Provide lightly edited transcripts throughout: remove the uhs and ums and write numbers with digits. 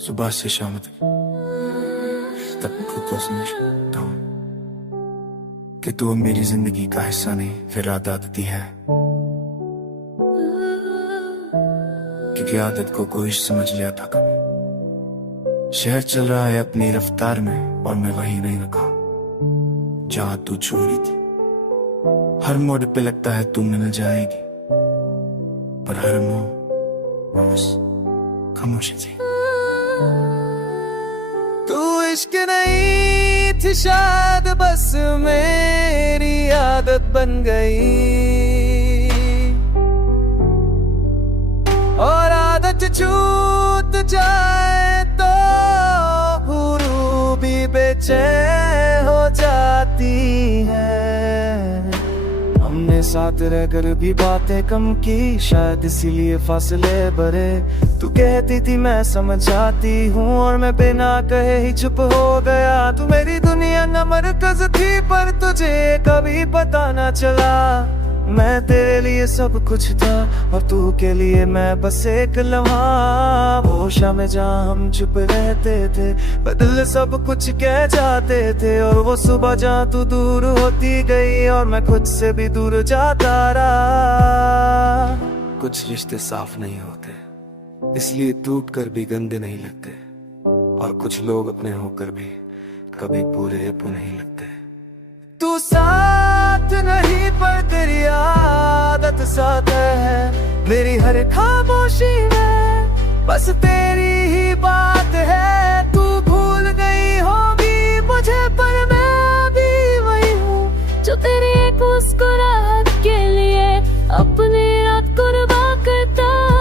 सुबह से शाम तक खुद को समझता हूँ कि तू मेरी जिंदगी का हिस्सा नहीं, फिर आदत आती है क्योंकि आदत को कोई समझ लिया था कभी। शहर चल रहा है अपनी रफ्तार में और मैं वहीं नहीं रुका जहां तू छोड़ी थी। हर मोड़ पे लगता है तू मिल जाएगी, पर हर मोड़ बस खामोशी थी। तू इश्क नहीं थी शायद, बस मेरी आदत बन गई, और आदत छूट जाए तो रूह भी बेचैन हो जाती है। हमने साथ रहकर भी बातें कम की, शायद इसीलिए फासले बढ़े। तू कहती थी मैं समझ जाती हूँ, और मैं बिना कहे ही चुप हो गया। तू मेरी दुनिया न मरकज थी, पर तुझे कभी पता न चला। मैं तेरे लिए सब कुछ था और तू के लिए मैं बस एक लम्हा। वो शाम जहाँ हम चुप रहते थे, बदल सब कुछ कह जाते थे, और वो सुबह जहाँ तू दूर होती गई और मैं खुद से भी दूर जाता रहा। कुछ रिश्ते साफ नहीं होते, इसलिए टूट कर भी गंदे नहीं लगते, और कुछ लोग अपने होकर भी कभी पूरे नहीं लगते। तू साथ नहीं पर तेरी आदत साथ है, मेरी हर खामोशी में बस तेरी ही बात है। तू भूल गई होगी मुझे, पर मैं भी वही हूँ जो तेरी एक मुस्कुराहट के लिए अपनी रात कुर्बान करता हूँ।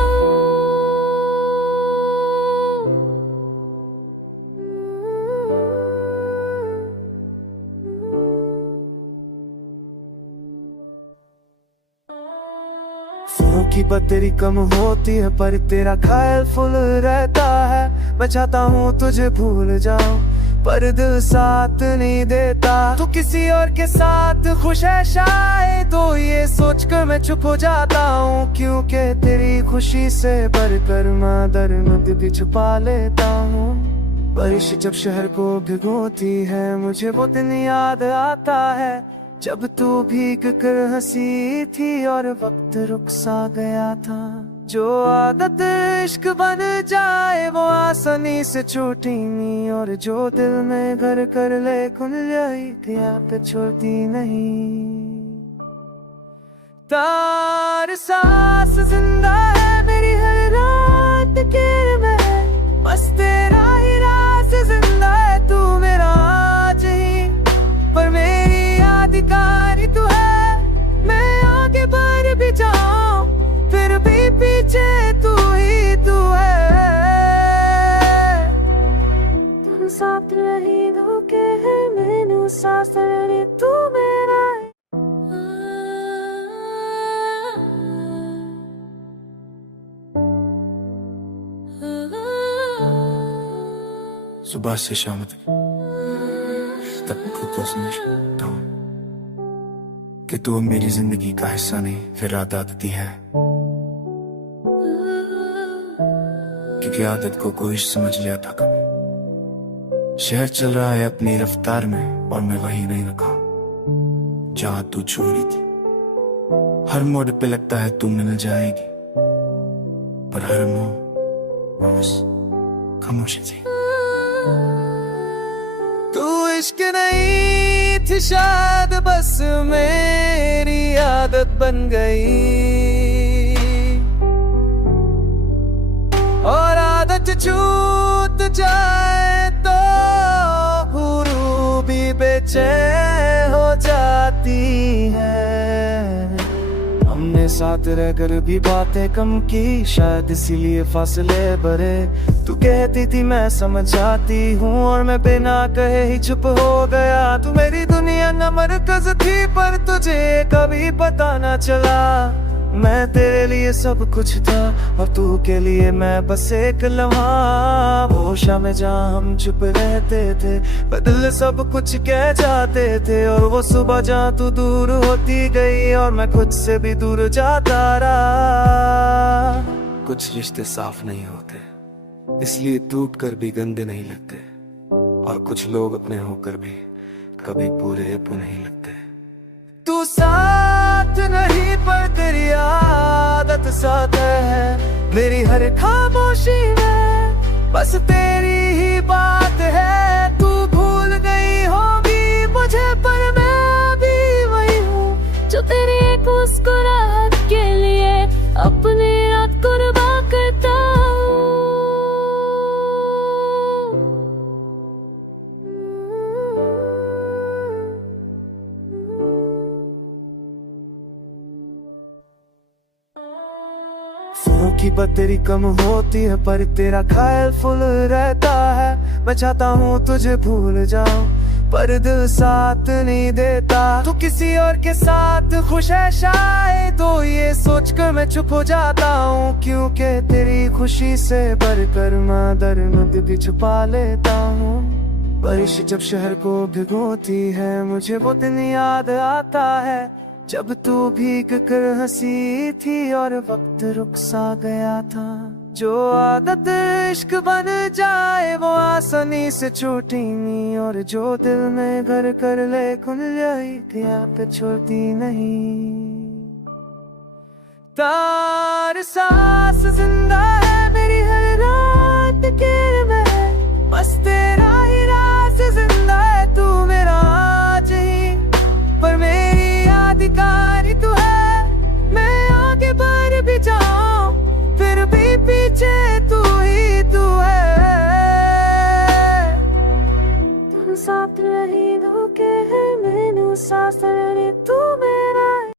फूलों की बत्ती कम होती है, पर तेरा ख्याल फुल रहता है। मैं चाहता हूँ तुझे भूल जाऊं, पर दिल साथ नहीं देता। तू किसी और के साथ खुश है शायद, तो ये सोचकर मैं चुप हो जाता हूँ, क्योंकि तेरी खुशी से बढ़कर मैं दर्द भी छुपा लेता हूँ। बारिश जब शहर को भिगोती है, मुझे वो दिन याद आता है जब तू भीग कर हंसी थी और वक्त रुक सा गया था। जो आदत इश्क बन जाए वो आसानी से छूटी नहीं, और जो दिल में घर कर ले खुल जाई क्या पे छोड़ती नहीं। तार सांस जिंदा है मेरी हर रात के में, बस तेरा ही राज जिंदा है। तू मेरा आज ही, पर मेरी अधिकारी तू है। मैं आगे बढ़ भी जाऊं, फिर भी पीछे तू ही तू है। तुम साथ रही धोखे है मैंने सांस रे, तू मेरा है। सुबह से शाम तक खुद को समझता हूँ कि तू मेरी जिंदगी का हिस्सा नहीं, फिर आदत आती है क्योंकि आदत को कोई समझ लिया था कभी। शहर चल रहा है अपनी रफ्तार में और मैं वहीं नहीं रुका जहां तू छोड़ी थी। हर मोड़ पे लगता है तू मिल जाएगी, पर हर मोड़ बस खामोशी थी। तू इश्क नहीं थी शायद, बस मेरी आदत बन गई, और आदत छूट जाए तो रूह भी बेचैन हो जाती है। हमने साथ रहकर भी बातें कम की, शायद इसीलिए फासले बढ़े। तू कहती थी मैं समझ जाती हूँ, और मैं बिना कहे ही चुप हो गया। तू मेरी दुनिया न मरकज थी, पर तुझे कभी पता न चला। मैं तेरे लिए सब कुछ था और तू के लिए मैं बस एक लम्हा। वो शाम जहाँ हम चुप रहते थे, बदल सब कुछ कह जाते थे, और वो सुबह जहाँ तू दूर होती गई और मैं खुद से भी दूर जाता रहा। कुछ रिश्ते साफ नहीं होते, इसलिए टूट कर भी गंदे नहीं लगते, और कुछ लोग अपने होकर भी कभी पूरे नहीं लगते। तू साथ नहीं पर तेरी आदत साथ है, मेरी हर खामोशी में बस तेरी ही बात है। तू भूल गई होगी मुझे पर मैं भी वही हूँ जो तेरी एक मुस्कुराहट के लिए अपनी रात कुर्बान करता हूँ। फूलों की बत्ती कम होती है पर तेरा ख्याल फुल रहता है। मैं चाहता हूँ तुझे भूल जाऊं पर दिल साथ नहीं देता। तू किसी और के साथ खुश है शायद, तो ये सोच कर मैं चुप हो जाता हूँ, क्योंकि तेरी खुशी से बढ़कर मैं दर्द भी छुपा लेता हूँ। बारिश जब शहर को भिगोती है मुझे वो दिन याद आता है जब तू भीग कर हंसी थी और वक्त रुक सा गया था। जो आदत इश्क बन जाए वो आसानी से छूटी नहीं, और जो दिल में घर कर ले खुल जाए क्या पे छोड़ती नहीं। तार सांस जिंदा है मेरी हर रात के में, बस तेरा ही राज जिंदा है। तू मेरा आज ही पर मेरी अधिकारी तू है। मैं आगे बढ़ भी जाऊं फिर भी पीछे तू ही तू है। तुम साथ रही धोखे है मैनू सांस